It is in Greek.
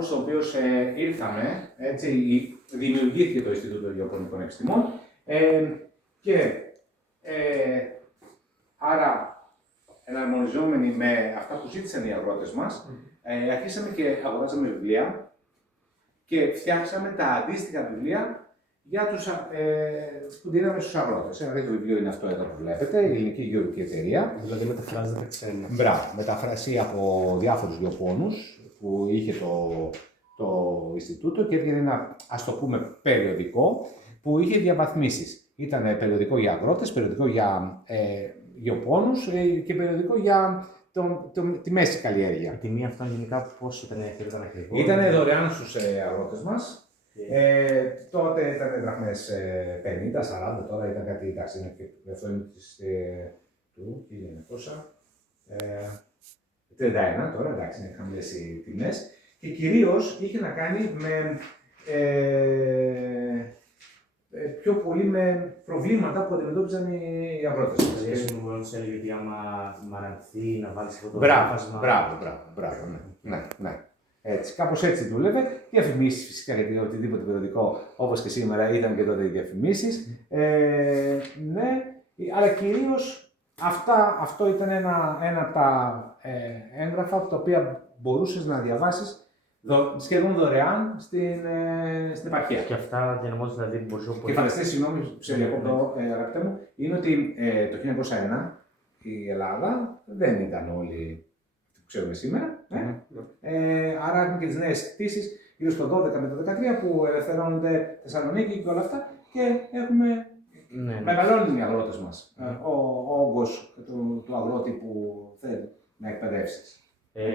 λόγος ο οποίος ήρθαμε, έτσι, δημιουργήθηκε το Ινστιτούτο Γεωπονικών Επιστημών και άρα εναρμονιζόμενοι με αυτά που ζήτησαν οι αγρότες μας, αρχίσαμε και αγοράζαμε βιβλία και φτιάξαμε τα αντίστοιχα βιβλία για τους, που δίναμε στους αγρότες. Ένα τέτοιο βιβλίο είναι αυτό εδώ που βλέπετε, η Ελληνική Γεωργική Εταιρεία. Δηλαδή μεταφράζεται ξένα. Μπράβο, μεταφρασή από διάφορους γεωπόνους που είχε το Ινστιτούτο και έβγαινε ένα, ας το πούμε, περιοδικό που είχε διαβαθμίσεις. Ήταν περιοδικό για αγρότες, περιοδικό για γεωπόνους και περιοδικό για τη μέση καλλιέργεια. Η τιμή αυτά γενικά πώς ήταν ακριβώς? Ήταν δωρεάν στους αγρότες μας. Τότε ήταν δραχμές 50-40, τώρα ήταν κάτι, εντάξει, αυτό είναι του 1931, τώρα εντάξει, είναι χαμηλές οι τιμές. Και κυρίως είχε να κάνει με πιο πολύ με προβλήματα που αντιμετώπιζαν οι αγρότες. Δηλαδή, ας πούμε, μπορώ να έλεγε ότι άμα μαρανθεί, να βάλεις αυτό το Μπράβο, ναι. Έτσι, κάπως έτσι δούλευε. Διαφημίσεις φυσικά, γιατί οτιδήποτε περιοδικό, όπως και σήμερα, ήταν και τότε οι διαφημίσεις. Ναι, αλλά κυρίως αυτό ήταν ένα από τα έγγραφα από τα οποία μπορούσες να διαβάσεις σχεδόν δωρεάν στην επαρχία. Και αυτά διανεμόντουσαν, δηλαδή μπορούσε Και φανταστείτε, συγγνώμη, σε διακόπτω, αγαπητέ μου, είναι ότι το 1901 η Ελλάδα δεν ήταν όλοι που ξέρουμε σήμερα. Άρα έχουμε και τις νέες κτήσεις, γύρω στο 12 με το 13 που ελευθερώνονται Θεσσαλονίκη και όλα αυτά και έχουμε. Μεγαλώνουν οι αγρότες μας. Ο όγκος του αγρότη που θέλει να εκπαιδεύσεις.